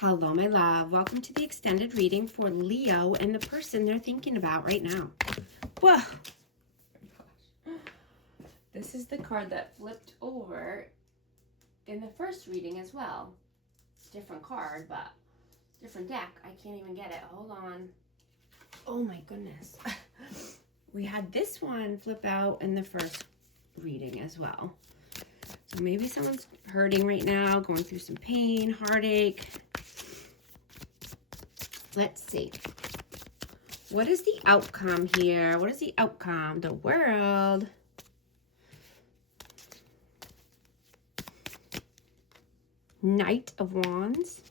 Hello, my love. Welcome to the extended reading for Leo and the person they're thinking about right now. Whoa. This is the card that flipped over in the first reading as well. It's a different card, but different deck. I can't even get it. Hold on. Oh my goodness. We had this one flip out in the first reading as well. So maybe someone's hurting right now, going through some pain, heartache. Let's see. What is the outcome here? What is the outcome? The World. Knight of Wands.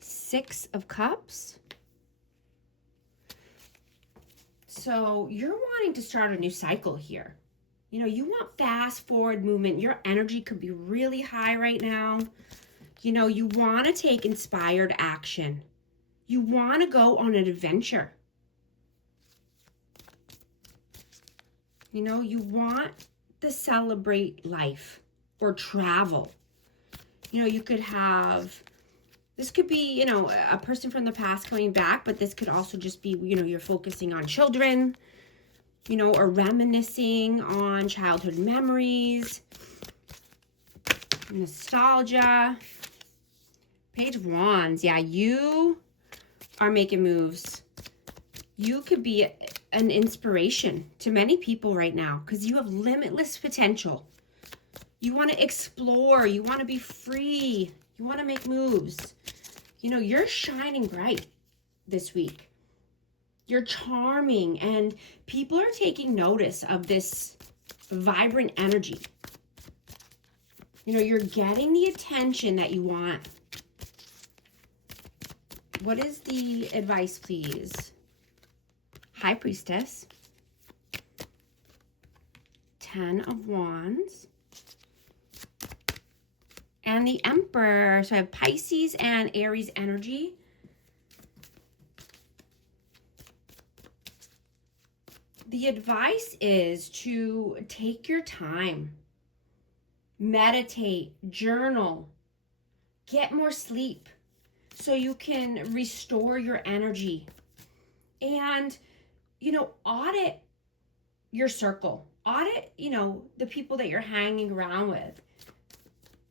Six of Cups. So you're wanting to start a new cycle here. You know, you want fast forward movement. Your energy could be really high right now. You know, you want to take inspired action. You want to go on an adventure. You know, you want to celebrate life or travel. You know, you could have, this could be, you know, a person from the past coming back, but this could also just be, you know, you're focusing on children, you know, or reminiscing on childhood memories, nostalgia. Page of Wands. Yeah, you are making moves. You could be an inspiration to many people right now because you have limitless potential. You want to explore. You want to be free. You want to make moves. You know, you're shining bright this week. You're charming, and people are taking notice of this vibrant energy. You know, you're getting the attention that you want. What is the advice, please? High Priestess. 10 of Wands. And the Emperor. So I have Pisces and Aries energy. The advice is to take your time. Meditate, journal, get more sleep so you can restore your energy. And, you know, audit your circle. Audit, you know, the people that you're hanging around with.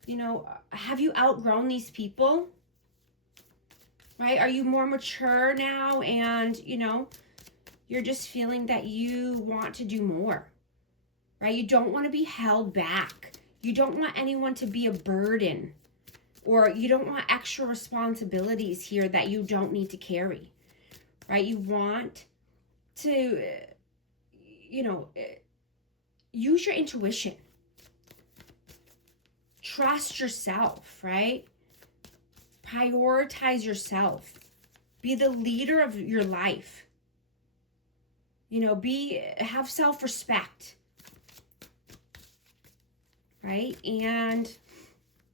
You know, have you outgrown these people? Right? Are you more mature now and, you know, you're just feeling that you want to do more, right? You don't want to be held back. You don't want anyone to be a burden, or you don't want extra responsibilities here that you don't need to carry, right? You want to, you know, use your intuition. Trust yourself, right? Prioritize yourself. Be the leader of your life. You know, have self-respect, right? And,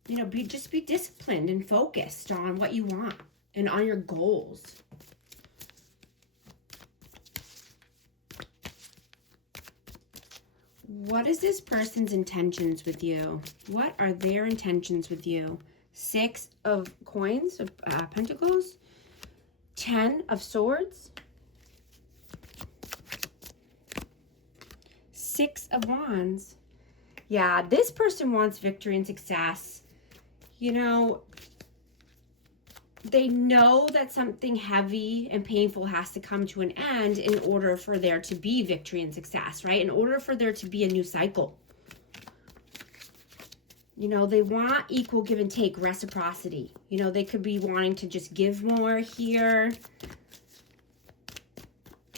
you know, just be disciplined and focused on what you want and on your goals. What is this person's intentions with you? What are their intentions with you? 6 of coins, of pentacles, 10 of swords, 6 of wands. Yeah, this person wants victory and success. You know, they know that something heavy and painful has to come to an end in order for there to be victory and success, right? In order for there to be a new cycle. You know, they want equal give and take, reciprocity. You know, they could be wanting to just give more here.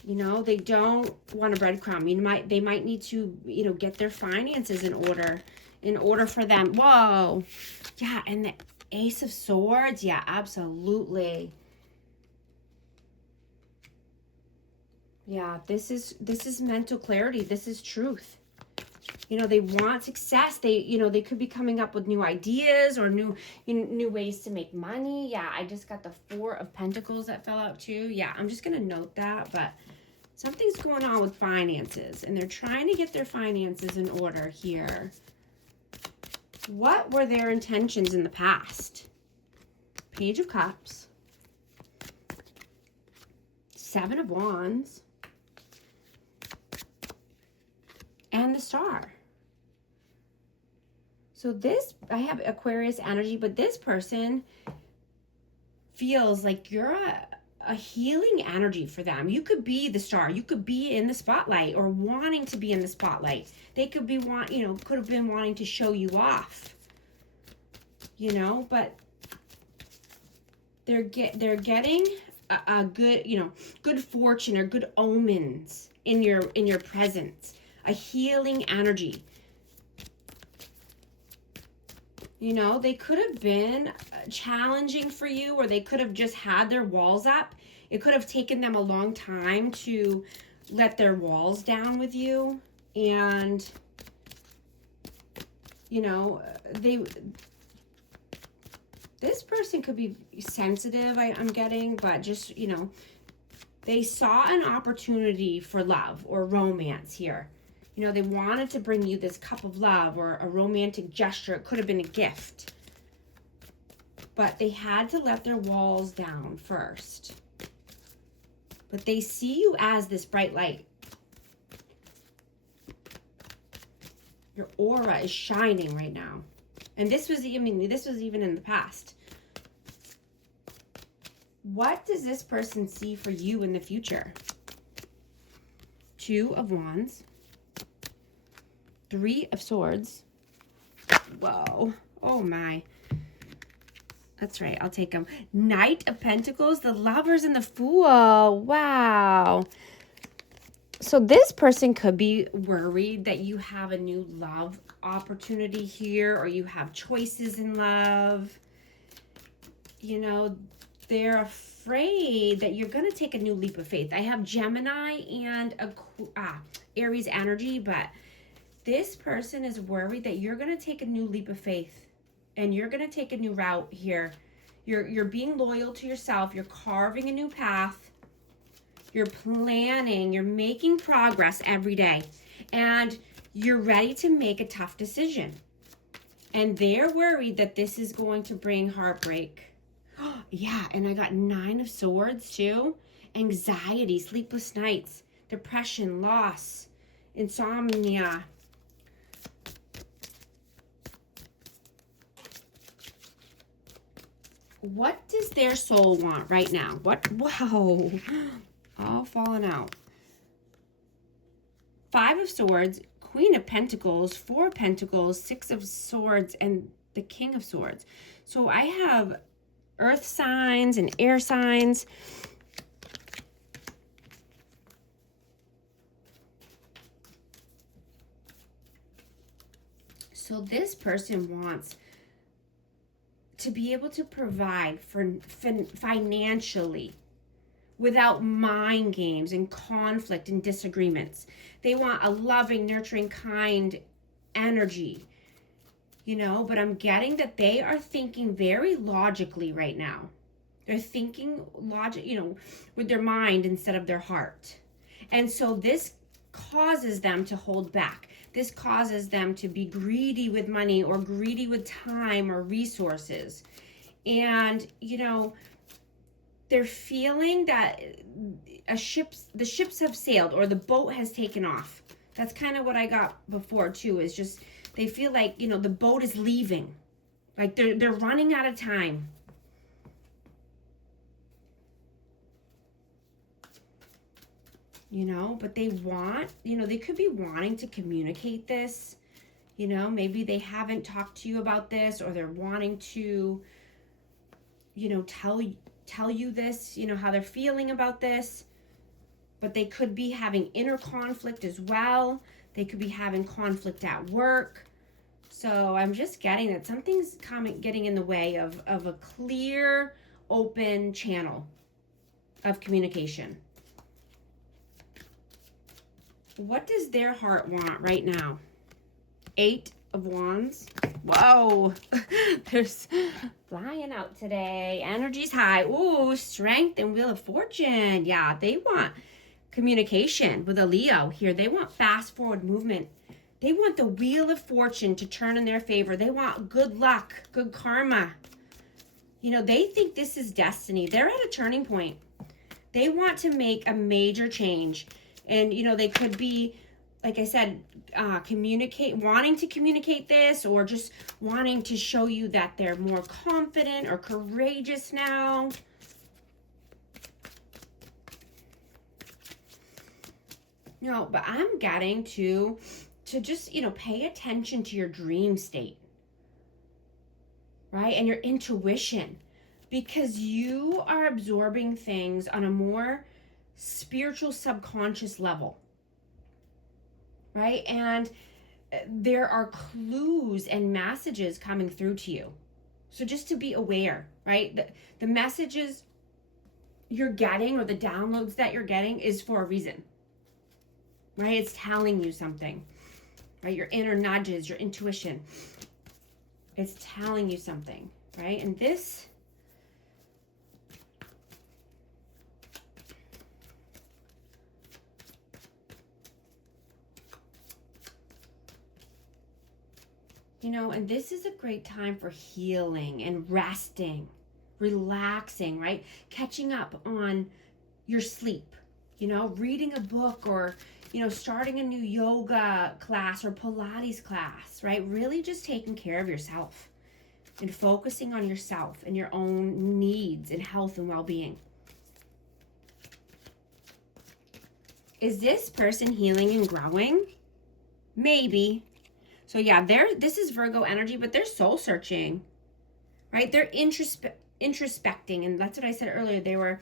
You know, they don't want a breadcrumb. They might need to, you know, get their finances in order for them. Whoa. Yeah, and the Ace of Swords. Yeah, absolutely. Yeah, this is mental clarity. This is truth. You know, they want success. You know, they could be coming up with new ideas or new ways to make money. Yeah, I just got the 4 of Pentacles that fell out too. Yeah, I'm just going to note that, but something's going on with finances, and they're trying to get their finances in order here. What were their intentions in the past? Page of Cups, Seven of Wands, and the Star. So this, I have Aquarius energy, but this person feels like you're a healing energy for them. You could be the star. You could be in the spotlight or wanting to be in the spotlight. They could be could have been wanting to show you off. But they're getting a good, good fortune or good omens in your presence. A healing energy. They could have been challenging for you, or they could have just had their walls up. It could have taken them a long time to let their walls down with you. And, this person could be sensitive, I'm getting, but just, they saw an opportunity for love or romance here. They wanted to bring you this cup of love or a romantic gesture. It could have been a gift. But they had to let their walls down first. But they see you as this bright light. Your aura is shining right now. And this was even in the past. What does this person see for you in the future? Two of Wands. Three of Swords. Whoa. Oh my. That's right. I'll take them. Knight of Pentacles, the Lovers, and the Fool. Wow. So this person could be worried that you have a new love opportunity here, or you have choices in love. They're afraid that you're going to take a new leap of faith. I have Gemini and Aries energy, but this person is worried that you're going to take a new leap of faith and you're going to take a new route here. You're being loyal to yourself. You're carving a new path. You're planning. You're making progress every day. And you're ready to make a tough decision. And they're worried that this is going to bring heartbreak. Yeah, and I got 9 of Swords too. Anxiety, sleepless nights, depression, loss, insomnia. What does their soul want right now? Wow. All falling out. 5 of Swords, Queen of Pentacles, 4 of Pentacles, 6 of Swords, and the King of Swords. So I have earth signs and air signs. So this person wants to be able to provide for financially without mind games and conflict and disagreements. They want a loving, nurturing, kind energy, but I'm getting that they are thinking very logically right now. They're thinking with their mind instead of their heart. And so this causes them to hold back. This causes them to be greedy with money or greedy with time or resources. And, they're feeling that the ships have sailed or the boat has taken off. That's kind of what I got before too, is just they feel like, the boat is leaving. Like they're running out of time. But they want, they could be wanting to communicate this. Maybe they haven't talked to you about this, or they're wanting to, tell you this, how they're feeling about this. But they could be having inner conflict as well. They could be having conflict at work. So I'm just getting that something's getting in the way of a clear, open channel of communication. What does their heart want right now? 8 of Wands. Whoa. There's flying out today. Energy's high. Ooh, Strength and Wheel of Fortune. Yeah, they want communication with a Leo here. They want fast forward movement. They want the wheel of fortune to turn in their favor. They want good luck, good karma. You know, they think this is destiny. They're at a turning point. They want to make a major change. And, you know, they could be, like I said, wanting to communicate this, or just wanting to show you that they're more confident or courageous now. No, but I'm getting to just, you know, pay attention to your dream state, right? And your intuition, because you are absorbing things on a more spiritual, subconscious level, right? And there are clues and messages coming through to you. So just to be aware, right? The messages you're getting, or the downloads that you're getting, is for a reason, right? It's telling you something, right? Your inner nudges, your intuition, it's telling you something, right? And this, you know, and this is a great time for healing and resting, relaxing, right? Catching up on your sleep, you know, reading a book, or, you know, starting a new yoga class or Pilates class, right? Really just taking care of yourself and focusing on yourself and your own needs and health and well-being. Is this person healing and growing? Maybe. So yeah, this is Virgo energy, but they're soul searching, right? They're introspecting. And that's what I said earlier. They were,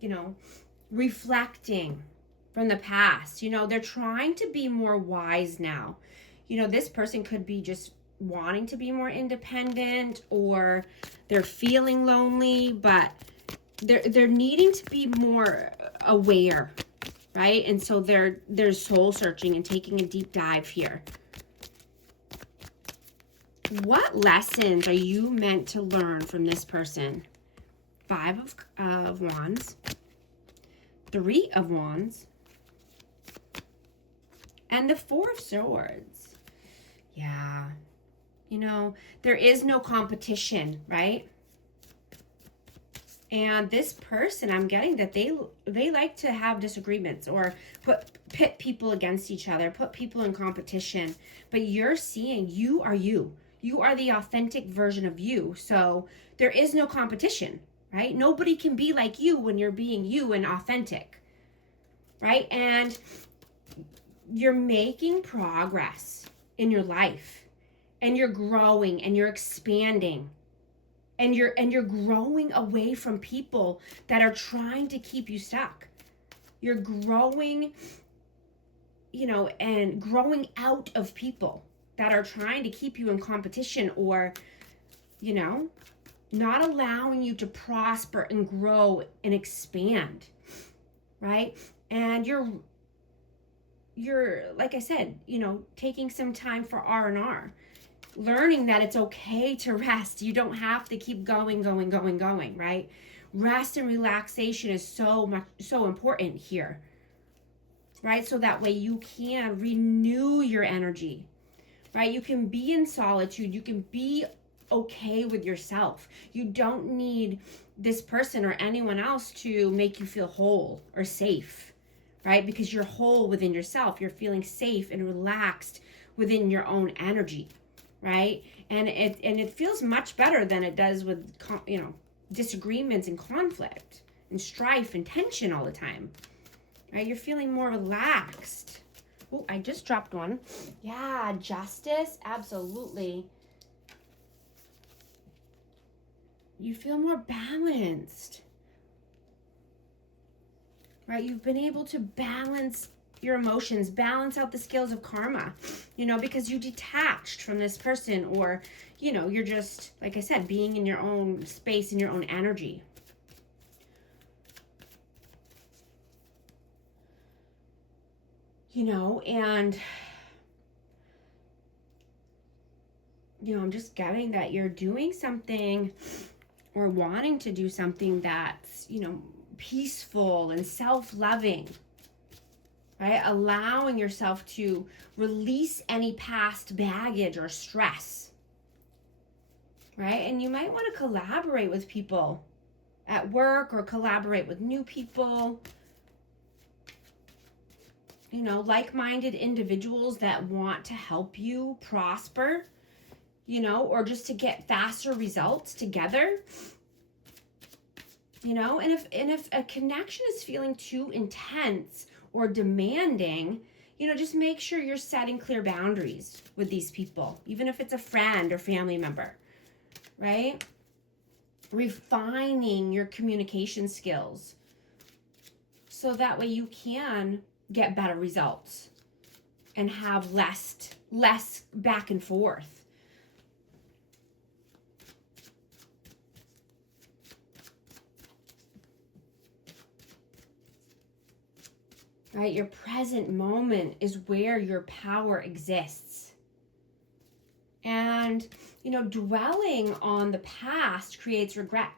you know, reflecting from the past. You know, they're trying to be more wise now. You know, this person could be just wanting to be more independent, or they're feeling lonely, but they're needing to be more aware, right? And so they're soul searching and taking a deep dive here. What lessons are you meant to learn from this person? 5 of Wands, 3 of Wands, and the 4 of Swords. Yeah. You know, there is no competition, right? And this person, I'm getting that they like to have disagreements, or pit people against each other, put people in competition. But you're seeing you are you. You are the authentic version of you. So there is no competition, right? Nobody can be like you when you're being you and authentic, right? And you're making progress in your life, and you're growing, and you're expanding, and you're growing away from people that are trying to keep you stuck. You're growing, you know, and growing out of people that are trying to keep you in competition, or, you know, not allowing you to prosper and grow and expand, right? And you're like I said, you know, taking some time for R&R, learning that it's okay to rest. You don't have to keep going, right? Rest and relaxation is so important here, right? So that way you can renew your energy, right? You can be in solitude. You can be okay with yourself. You don't need this person or anyone else to make you feel whole or safe, right? Because you're whole within yourself. You're feeling safe and relaxed within your own energy, right? And it feels much better than it does with, you know, disagreements and conflict and strife and tension all the time, right? You're feeling more relaxed. Oh, I just dropped one. Yeah, justice, absolutely. You feel more balanced, right? You've been able to balance your emotions, balance out the scales of karma, you know, because you detached from this person, or, you know, you're just, like I said, being in your own space, in your own energy. You know, and, you know, I'm just getting that you're doing something, or wanting to do something that's, you know, peaceful and self-loving, right? Allowing yourself to release any past baggage or stress, right? And you might want to collaborate with people at work or collaborate with new people, you know, like-minded individuals that want to help you prosper, you know, or just to get faster results together. You know, and if a connection is feeling too intense or demanding, you know, just make sure you're setting clear boundaries with these people, even if it's a friend or family member, right? Refining your communication skills so that way you can get better results and have less back and forth. Right? Your present moment is where your power exists. And, you know, dwelling on the past creates regret.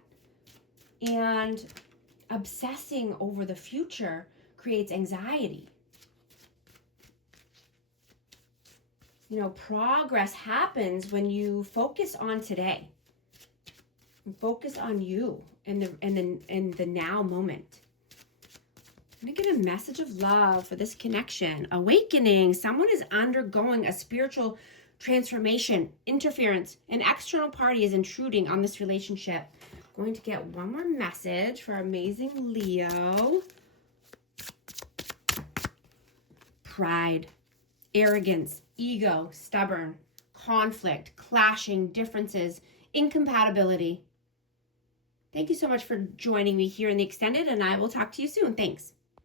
And obsessing over the future creates anxiety. You know, progress happens when you focus on today. Focus on you and the now moment. I'm going to get a message of love for this connection. Awakening. Someone is undergoing a spiritual transformation, interference. An external party is intruding on this relationship. I'm going to get one more message for amazing Leo. Pride, arrogance, ego, stubborn, conflict, clashing, differences, incompatibility. Thank you so much for joining me here in the extended, and I will talk to you soon. Thanks.